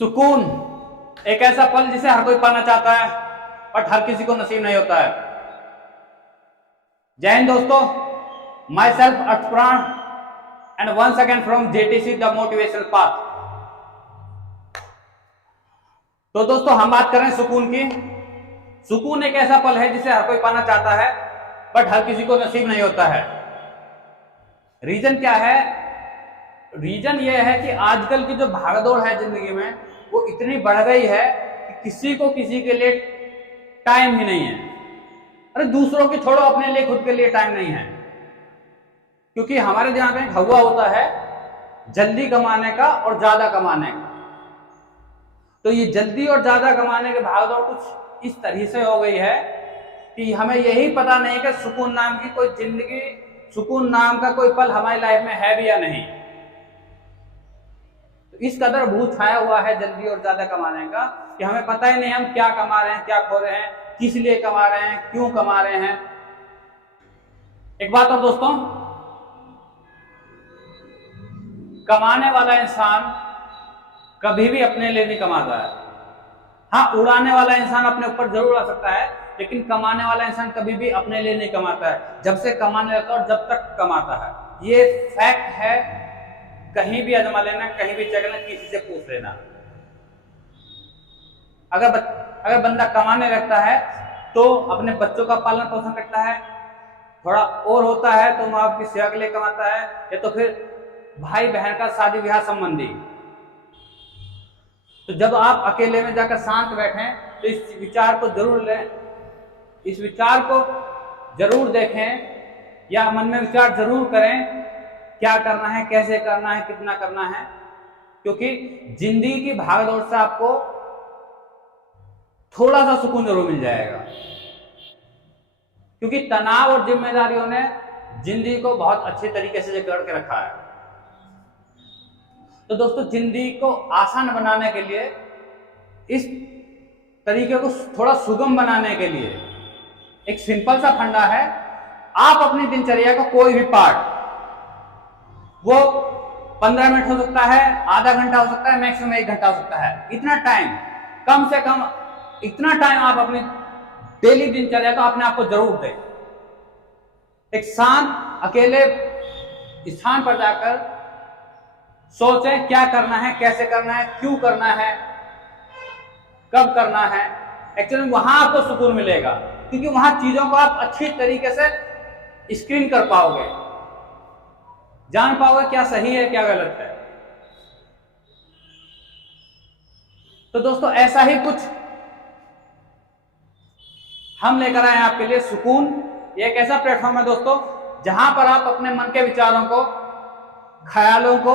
सुकून एक ऐसा पल जिसे हर कोई पाना चाहता है बट हर किसी को नसीब नहीं होता है। जय हिंद दोस्तों, myself Arth and once again from JTC the motivational path. तो दोस्तों हम बात कर रहे हैं सुकून की। सुकून एक ऐसा पल है जिसे हर कोई पाना चाहता है बट हर किसी को नसीब नहीं होता है। रीजन क्या है? रीजन यह है कि आजकल की जो भागदौड़ है जिंदगी में वो इतनी बढ़ गई है कि किसी को किसी के लिए टाइम ही नहीं है। अरे दूसरों की छोड़ो, अपने लिए खुद के लिए टाइम नहीं है। क्योंकि हमारे दिमाग में हवा होता है जल्दी कमाने का और ज्यादा कमाने का। तो ये जल्दी और ज्यादा कमाने के भागदौड़ कुछ इस तरह से हो गई है कि हमें यही पता नहीं कि सुकून नाम की कोई जिंदगी, सुकून नाम का कोई पल हमारी लाइफ में है भी या नहीं। तो इस कदर भूत छाया हुआ है जल्दी और ज्यादा कमाने का कि हमें पता ही नहीं हम क्या कमा रहे हैं, क्या खो रहे हैं, किस लिए कमा रहे हैं, क्यों कमा रहे हैं। एक बात और दोस्तों, कमाने वाला इंसान कभी भी अपने लिए नहीं कमाता है। हाँ, उड़ाने वाला इंसान अपने ऊपर जरूर उड़ा सकता है, लेकिन कमाने वाला इंसान कभी भी अपने लिए नहीं कमाता है। जब से कमाने लगता है और जब तक कमाता है, ये फैक्ट है। कहीं भी आजमा लेना, कहीं भी चेक लेना, किसी से पूछ लेना। अगर बंदा कमाने लगता है तो अपने बच्चों का पालन पोषण करता है, थोड़ा और होता है तो माँ बाप की सेवा के लिए कमाता है, या तो फिर भाई बहन का शादी ब्याह संबंधी। तो जब आप अकेले में जाकर शांत बैठें तो इस विचार को जरूर लें, इस विचार को जरूर देखें या मन में विचार जरूर करें क्या करना है, कैसे करना है, कितना करना है। क्योंकि जिंदगी की भागदौड़ से आपको थोड़ा सा सुकून जरूर मिल जाएगा। क्योंकि तनाव और जिम्मेदारियों ने जिंदगी को बहुत अच्छे तरीके से जकड़ के रखा है। तो दोस्तों, जिंदगी को आसान बनाने के लिए, इस तरीके को थोड़ा सुगम बनाने के लिए एक सिंपल सा फंडा है। आप अपनी दिनचर्या का कोई भी पार्ट, वो 15 मिनट हो सकता है, आधा घंटा हो सकता है, मैक्सिमम 1 घंटा हो सकता है, इतना टाइम, कम से कम इतना टाइम आप अपनी डेली दिनचर्या का अपने आप को जरूर दें। एक शांत अकेले स्थान पर जाकर सोचें क्या करना है, कैसे करना है, क्यों करना है, कब करना है। एक्चुअली वहां आपको सुकून मिलेगा, क्योंकि वहां चीजों को आप अच्छी तरीके से स्क्रीन कर पाओगे, जान पाओगे क्या सही है, क्या गलत है। तो दोस्तों, ऐसा ही कुछ हम लेकर आए हैं आपके लिए। सुकून ये एक ऐसा प्लेटफॉर्म है दोस्तों जहां पर आप अपने मन के विचारों को, ख्यालों को,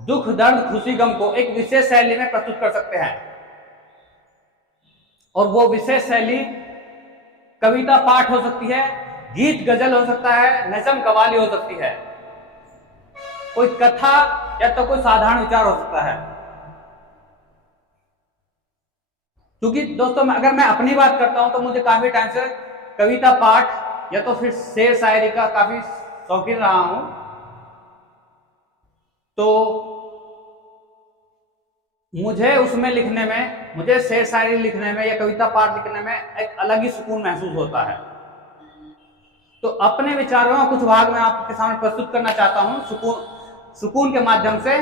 दुख दर्द खुशी गम को एक विशेष शैली में प्रस्तुत कर सकते हैं। और वो विशेष शैली कविता पाठ हो सकती है, गीत गजल हो सकता है, नज़म कवाली हो सकती है, कोई कथा या तो कोई साधारण विचार हो सकता है। क्योंकि दोस्तों, अगर मैं अपनी बात करता हूं तो मुझे काफी टाइम से कविता पाठ या तो फिर शेर शायरी का काफी शौकीन रहा हूं। तो मुझे उसमें लिखने में, मुझे शेर शायरी लिखने में या कविता पाठ लिखने में एक अलग ही सुकून महसूस होता है। तो अपने विचारों का कुछ भाग मैं आपके सामने प्रस्तुत करना चाहता हूं सुकून के माध्यम से।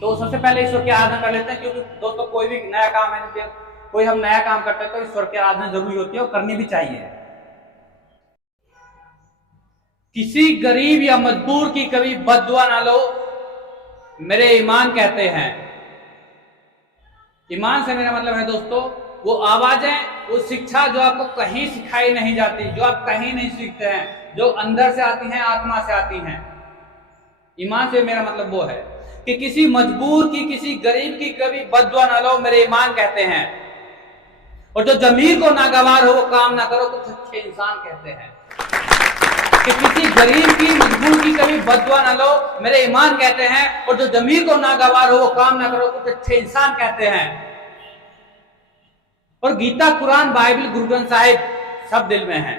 तो सबसे पहले ईश्वर की आराधना कर लेते हैं, क्योंकि दोस्तों कोई भी नया काम है, कोई हम नया काम करते हैं तो ईश्वर की आराधना जरूरी होती है और करनी भी चाहिए। किसी गरीब या मजबूर की कभी बद्दुआ ना लो, मेरे ईमान कहते हैं। ईमान से मेरा मतलब है दोस्तों वो आवाजें, वो शिक्षा जो आपको कहीं सिखाई नहीं जाती, जो आप कहीं नहीं सीखते हैं, जो अंदर से आती हैं, आत्मा से आती हैं। ईमान से मेरा मतलब वो है कि किसी मजबूर की, किसी गरीब की कभी बद्दुआ ना लो, मेरे ईमान कहते हैं। और जो जमीर को नागवार हो वो काम ना करो, कुछ अच्छे इंसान कहते हैं। कि किसी गरीब की, मजबूर की कभी बद्दुआ ना लो, मेरे ईमान कहते हैं। और जो जमीर को नागवार हो वो काम ना करो, कुछ अच्छे इंसान कहते हैं। और गीता, कुरान, बाइबल, गुरु ग्रंथ साहिब सब दिल में है।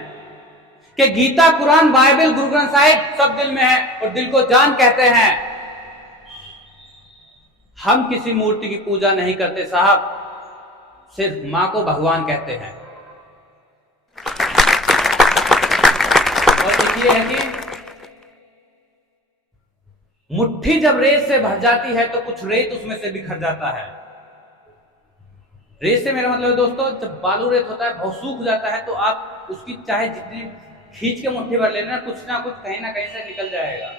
कि गीता, कुरान, बाइबल, गुरु ग्रंथ साहिब सब दिल में है और दिल को जान कहते हैं। हम किसी मूर्ति की पूजा नहीं करते साहब, सिर्फ मां को भगवान कहते हैं। और एक ये है कि मुट्ठी जब रेत से भर जाती है तो कुछ रेत उसमें से बिखर जाता है। रेत से मेरा मतलब है दोस्तों, जब बालू रेत होता है बहुत सूख जाता है तो आप उसकी चाहे जितनी खींच के मुट्ठी भर लेना, कुछ ना कुछ कहीं ना कहीं से निकल जाएगा।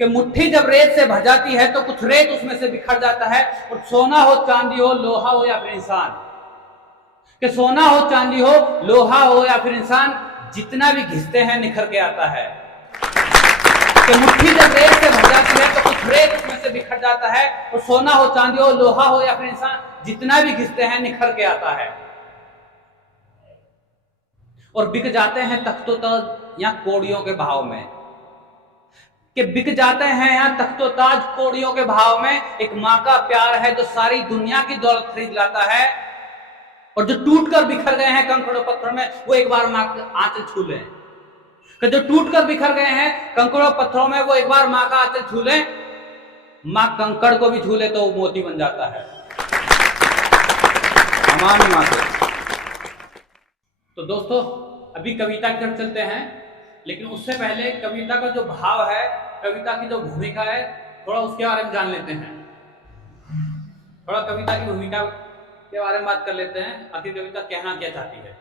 कि मुट्ठी जब रेत से भर जाती है तो कुछ रेत उसमें से बिखर जाता है। और सोना हो, चांदी हो, लोहा हो या फिर इंसान, कि सोना हो, चांदी हो, लोहा हो या फिर इंसान, जितना भी घिसते हैं निखर के आता है। कि मुट्ठी जब रेत से भर जाती है तो कुछ रेत उसमें से बिखर जाता है। और सोना हो, चांदी हो, लोहा हो या फिर इंसान, जितना भी घिसते हैं निखर के आता है। और बिक जाते हैं तख्तो ताज या कोड़ियों के भाव में, कि बिक जाते हैं यहाँ तख्तो ताज कोड़ियों के भाव में। एक माँ का प्यार है जो सारी दुनिया की दौलत खरीद लाता है। और जो टूट कर बिखर गए हैं कंकड़ों पत्थरों में, वो एक बार माँ का आंचल छू लें। कि जो टूट कर बिखर गए हैं कंकड़ों पत्थरों में, वो एक बार माँ का आंचल छू लें। माँ कंकड़ को भी छू ले तो वो मोती बन जाता है। अमान माँ से। तो दोस्तों अभी कविता की तरफ चलते हैं, लेकिन उससे पहले कविता का जो भाव है, कविता की जो भूमिका है, थोड़ा उसके बारे में जान लेते हैं। थोड़ा कविता की भूमिका के बारे में बात कर लेते हैं, आखिर कविता कहना क्या चाहती है।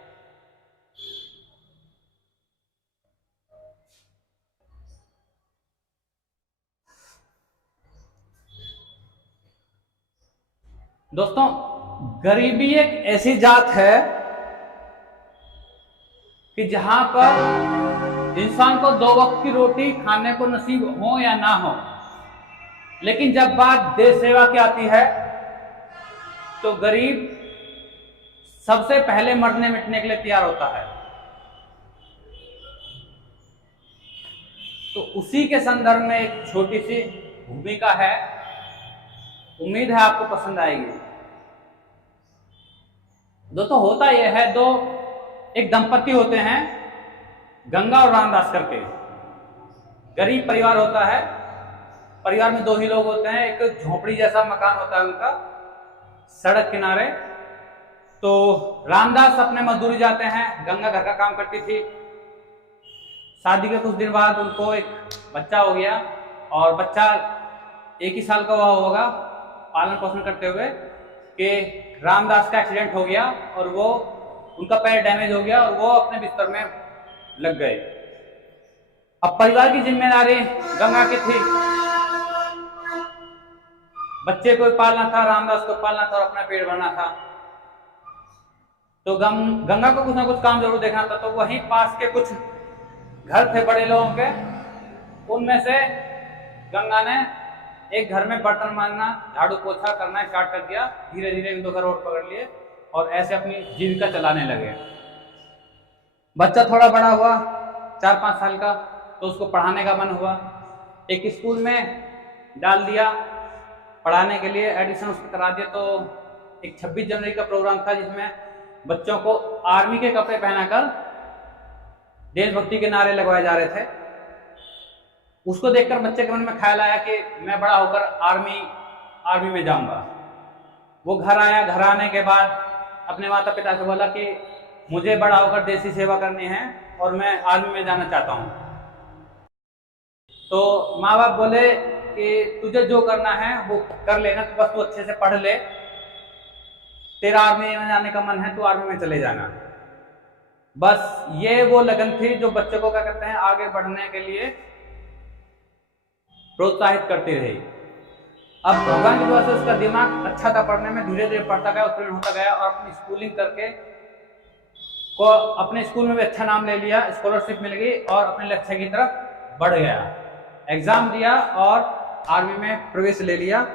दोस्तों गरीबी एक ऐसी जात है कि जहां पर इंसान को 2 वक्त की रोटी खाने को नसीब हो या ना हो, लेकिन जब बात देश सेवा की आती है तो गरीब सबसे पहले मरने मिटने के लिए तैयार होता है। तो उसी के संदर्भ में एक छोटी सी भूमिका है, उम्मीद है आपको पसंद आएगी। दोस्तों होता यह है, एक दंपति होते हैं, गंगा और रामदास करके। गरीब परिवार होता है, परिवार में 2 ही लोग होते हैं। एक झोपड़ी जैसा मकान होता है उनका सड़क किनारे। तो रामदास अपने मजदूरी जाते हैं, गंगा घर का काम करती थी। शादी के कुछ दिन बाद उनको एक बच्चा हो गया, और बच्चा 1 ही साल का हुआ होगा पालन पोषण करते हुए, कि रामदास का एक्सीडेंट हो गया और वो उनका पैर डैमेज हो गया और वो अपने बिस्तर में लग गए। अब परिवार की जिम्मेदारी गंगा की थी, बच्चे को पालना था, रामदास को पालना था और अपना पेट भरना था। तो गंगा को कुछ ना कुछ काम जरूर देखना था। तो वहीं पास के कुछ घर थे बड़े लोगों के, उनमें से गंगा ने एक घर में बर्तन मांजना, झाड़ू पोछा करना स्टार्ट कर दिया। धीरे धीरे 1-2 घर और पकड़ लिए और ऐसे अपनी जीविका चलाने लगे। बच्चा थोड़ा बड़ा हुआ, 4-5 साल का, तो उसको पढ़ाने का मन हुआ। एक स्कूल में डाल दिया पढ़ाने के लिए, एडमिशन उसको करा दिया। तो एक 26 जनवरी का प्रोग्राम था जिसमें बच्चों को आर्मी के कपड़े पहनाकर देशभक्ति के नारे लगवाए जा रहे थे। उसको देखकर बच्चे के मन में ख्याल आया कि मैं बड़ा होकर आर्मी में जाऊंगा। वो घर आया, घर आने के बाद अपने माता पिता से बोला कि मुझे बड़ा होकर देश की सेवा करनी है और मैं आर्मी में जाना चाहता हूँ। तो माँ बाप बोले कि तुझे जो करना है वो कर लेना, बस तू अच्छे से पढ़ ले, तेरा आर्मी में जाने का मन है तो आर्मी में चले जाना। बस ये वो लगन थी जो बच्चे को क्या करते हैं आगे बढ़ने के लिए प्रोत्साहित करती रही। अब भगवान की दुआ से उसका दिमाग अच्छा था पढ़ने में, धीरे धीरे पढ़ता गया, उत्तीर्ण होता गया और अपनी स्कूलिंग करके को अपने स्कूल में भी अच्छा नाम ले लिया, स्कॉलरशिप मिल गई और अपने लक्ष्य की तरफ बढ़ गया। एग्जाम दिया और आर्मी में प्रवेश ले लिया।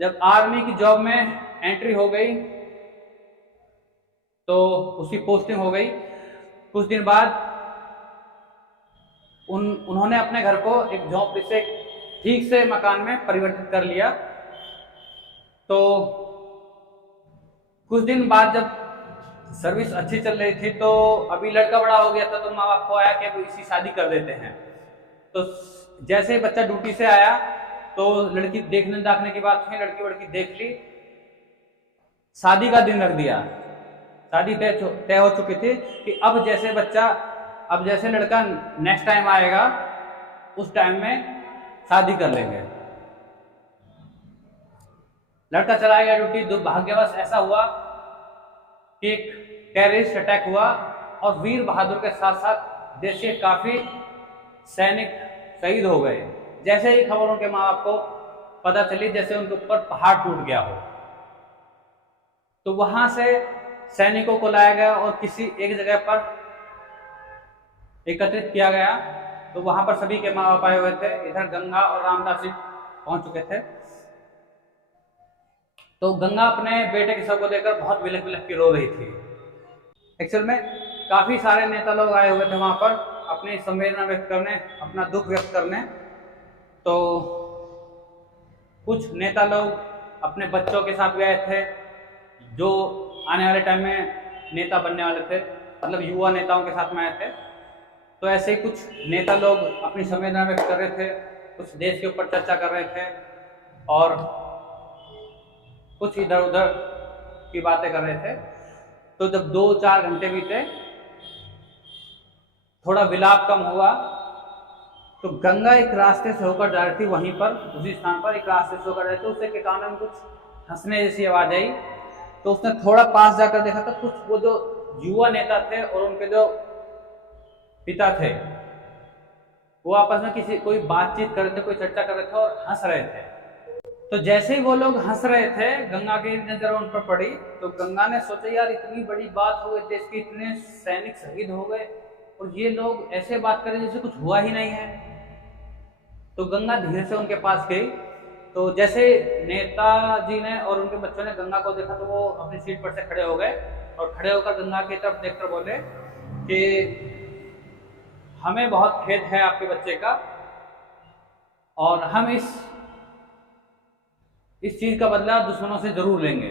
जब आर्मी की जॉब में एंट्री हो गई तो उसकी पोस्टिंग हो गई। कुछ दिन बाद उन्होंने अपने घर को एक झोंपड़ी से ठीक से मकान में परिवर्तित कर लिया। तो कुछ दिन बाद जब सर्विस अच्छी चल रही थी तो अभी लड़का बड़ा हो गया था, तो माँ बाप को आया कि अब इसकी शादी कर देते हैं। तो जैसे ही बच्चा ड्यूटी से आया तो लड़की देखने दाखने की बात हुई, लड़की वड़की देख ली, शादी का दिन रख दिया। शादी तय हो चुकी थी कि अब जैसे लड़का नेक्स्ट टाइम आएगा उस टाइम में शादी कर लेंगे। लड़का चला गया ड्यूटी। दुर्भाग्यवश ऐसा हुआ कि एक टेररिस्ट अटैक हुआ और वीर बहादुर के साथ साथ देश के काफी सैनिक शहीद हो गए। जैसे ही खबर उनके माँ बाप को पता चली, जैसे उनके ऊपर पहाड़ टूट गया हो, तो वहां से सैनिकों को लाया गया और किसी एक जगह पर एकत्रित किया गया। तो वहां पर सभी के माँ बाप आए हुए थे। इधर गंगा और रामदास जी पहुंच चुके थे। तो गंगा अपने बेटे के शव को देखकर बहुत बिलख बिलख के रो रही थी। एक्चुअल में काफी सारे नेता लोग आए हुए थे वहां पर अपनी संवेदना व्यक्त करने, अपना दुख व्यक्त करने। तो कुछ नेता लोग अपने बच्चों के साथ भी आए थे जो आने वाले टाइम में नेता बनने वाले थे, मतलब युवा नेताओं के साथ में आए थे। तो ऐसे ही कुछ नेता लोग अपनी संवेदना व्यक्त कर रहे थे, कुछ देश के ऊपर चर्चा कर रहे थे और कुछ इधर उधर की बातें कर रहे थे। तो जब 2-4 घंटे बीते, थोड़ा विलाप कम हुआ, तो गंगा एक रास्ते से होकर जा रही थी। वहीं पर उसी स्थान पर एक रास्ते से होकर जा रही थी। उसके कानों में कुछ हंसने जैसी आवाज आई। तो उसने थोड़ा पास जाकर देखा तो कुछ वो जो युवा नेता थे और उनके जो पिता थे वो आपस में कोई बातचीत कर रहे थे, कोई चर्चा कर रहे थे और हंस रहे थे। तो जैसे ही वो लोग हंस रहे थे, गंगा की नजर उन पर पड़ी। तो गंगा ने सोचा, यार इतनी बड़ी बात हो गई, देश के इतने सैनिक शहीद हो गए और ये लोग ऐसे बात करें जैसे कुछ हुआ ही नहीं है। तो गंगा धीरे से उनके पास गई। तो जैसे नेताजी ने और उनके बच्चों ने गंगा को देखा तो वो अपनी सीट पर से खड़े हो गए और खड़े होकर गंगा की तरफ देखकर बोले कि हमें बहुत खेद है आपके बच्चे का और हम इस चीज का बदला दुश्मनों से जरूर लेंगे।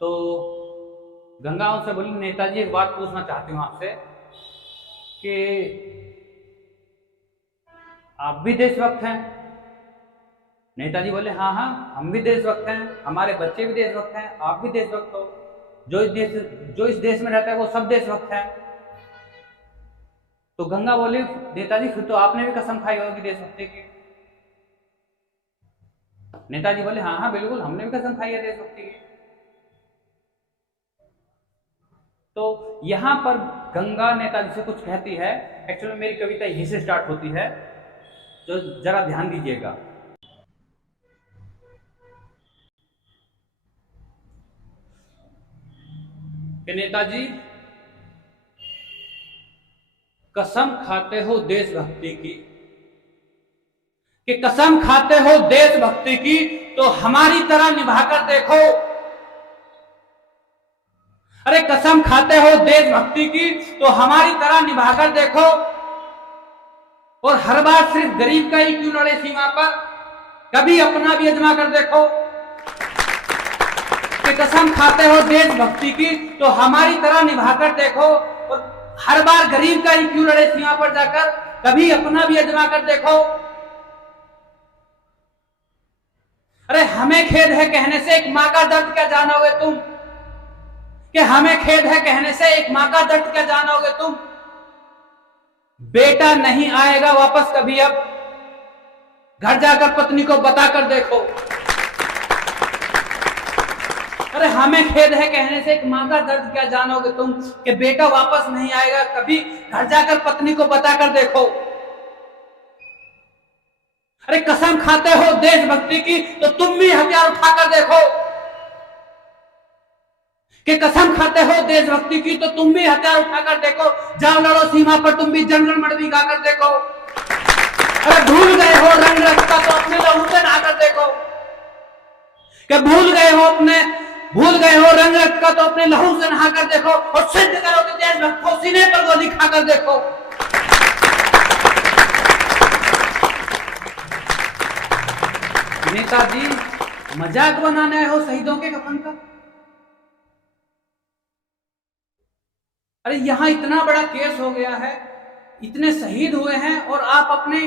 तो गंगा उनसे बोली, नेताजी एक बात पूछना चाहती हूं आपसे कि आप भी देशभक्त हैं? नेताजी बोले, हाँ हाँ हम भी देशभक्त हैं, हमारे बच्चे भी देशभक्त हैं, आप भी देशभक्त हो। जो इस देश में रहता है वो सब देशभक्त हैं। तो गंगा बोली, नेताजी फिर तो आपने भी कसम खाई होगी देशभक्ति की। नेताजी बोले, हाँ हाँ बिल्कुल हमने भी कसम खाई है देशभक्ति की। तो यहां पर गंगा नेताजी से कुछ कहती है। एक्चुअली मेरी कविता यहीं से स्टार्ट होती है, तो जरा ध्यान दीजिएगा। कि नेताजी कसम खाते हो देशभक्ति की, कि कसम खाते हो देशभक्ति की तो हमारी तरह निभाकर देखो। अरे कसम खाते हो देशभक्ति की तो हमारी तरह निभाकर देखो। और हर बार सिर्फ गरीब का ही क्यों लड़े सीमा पर, कभी अपना भी आजमा कर देखो। कि कसम खाते हो देशभक्ति की तो हमारी तरह निभाकर देखो। और हर बार गरीब का ही क्यों लड़े सीमा पर जाकर, कभी अपना भी आजमा कर देखो। अरे हमें खेद है कहने से एक माँ का दर्द क्या जानोगे तुम, कि हमें खेद है कहने से एक माँ का दर्द क्या जानोगे तुम। बेटा नहीं आएगा वापस कभी, अब घर जाकर पत्नी को बताकर देखो। अरे हमें खेद है कहने से एक माँ का दर्द क्या जानोगे तुम, कि बेटा वापस नहीं आएगा कभी, घर जाकर पत्नी को बताकर देखो। अरे कसम खाते हो देशभक्ति की तो तुम भी हथियार उठाकर देखो। कि कसम खाते हो देशभक्ति की तो तुम भी हथियार उठाकर देखो। जाओ लड़ो सीमा पर, तुम भी जनरल मडवी गाकर देखो। अरे भूल गए हो रंग रखता तो अपने लहू से नहाकर देखो। कि भूल गए हो रंग रक्त का तो अपने लहू से नहाकर देखो। और सिद्ध करो कि देशभक्त को सीने पर गोली खाकर देखो। नेताजी मजाक बनाने आए हो शहीदों के कफन का? अरे यहां इतना बड़ा केस हो गया है, इतने शहीद हुए हैं और आप अपने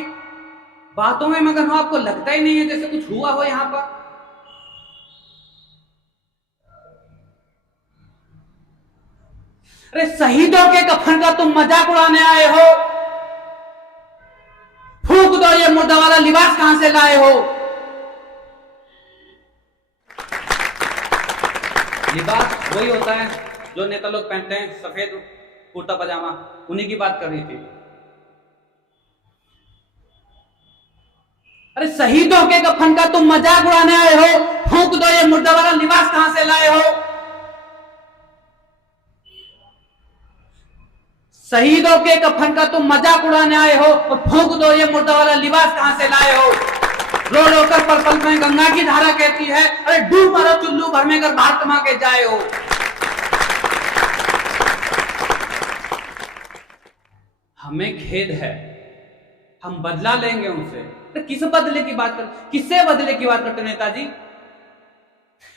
बातों में मगन हो, आपको लगता ही नहीं है जैसे कुछ हुआ हो यहां पर। अरे शहीदों के कफन का तुम मजाक उड़ाने आए हो, फूंक दो ये मुर्दा वाला लिबास कहां से लाए हो। लिबास वही होता है जो नेता लोग पहनते हैं, सफेद कुर्ता पजामा, उन्हीं की बात कर रही थी। अरे शहीदों के कफन का तुम मजाक उड़ाने आए हो, फूंक दो ये मुर्दा वाला लिबास कहां से लाए हो। शहीदों के कफन का तुम मजाक उड़ाने आए हो और फूंक दो ये मुर्दा वाला लिबास कहां से लाए हो। रो रो कर पर्पल में गंगा की धारा कहती है, अरे डूब मरो चुल्लू भर में कर भारत मां के जाए हो। हमें खेद है, हम बदला लेंगे उनसे। अरे किस बदले की बात कर, किससे बदले की बात करते नेताजी?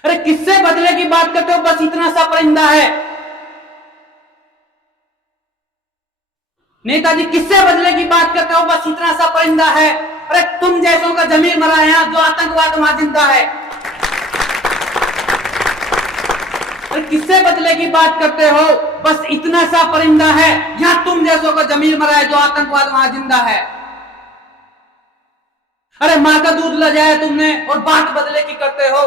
अरे किससे बदले की बात करते हो? बस इतना सा परिंदा है नेताजी, किससे बदले की बात करते हो? बस इतना सा परिंदा है। अरे तुम जैसों का जमीर मरा है यहां, जो आतंकवाद वहां जिंदा है। अरे किससे बदले की बात करते हो? बस इतना सा परिंदा है, यहां तुम जैसों का जमीर मरा है, जो आतंकवाद वहां जिंदा है। अरे मां का दूध लजाया तुमने और बात बदले की करते हो,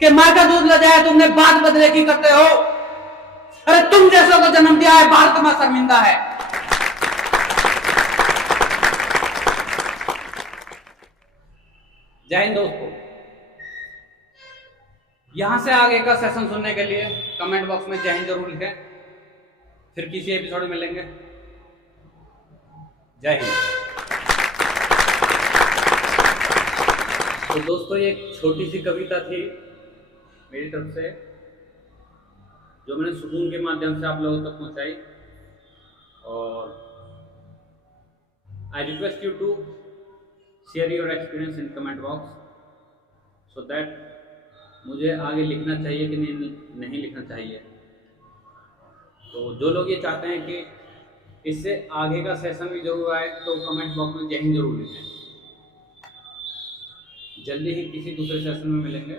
कि मां का दूध लजाया तुमने, बात बदले की करते हो। अरे तुम जैसों को जन्म दिया है, भारत मां शर्मिंदा है। जय हिंद दोस्तों, यहां से आगे का सेशन सुनने के लिए कमेंट बॉक्स में जय हिंद जरूर लिखें। फिर किसी एपिसोड में मिलेंगे। जय हिंद। तो दोस्तों, ये एक छोटी सी कविता थी मेरी तरफ से, जो मैंने सुकून के माध्यम से आप लोगों तक पहुंचाई। और I request you to share your experience in comment box, so that मुझे आगे लिखना चाहिए कि नहीं लिखना चाहिए। तो जो लोग ये चाहते हैं कि इससे आगे का सेशन भी जरूर आए, तो कमेंट बॉक्स में जय हिंद जरूर लिखें। जल्दी ही किसी दूसरे सेशन में मिलेंगे।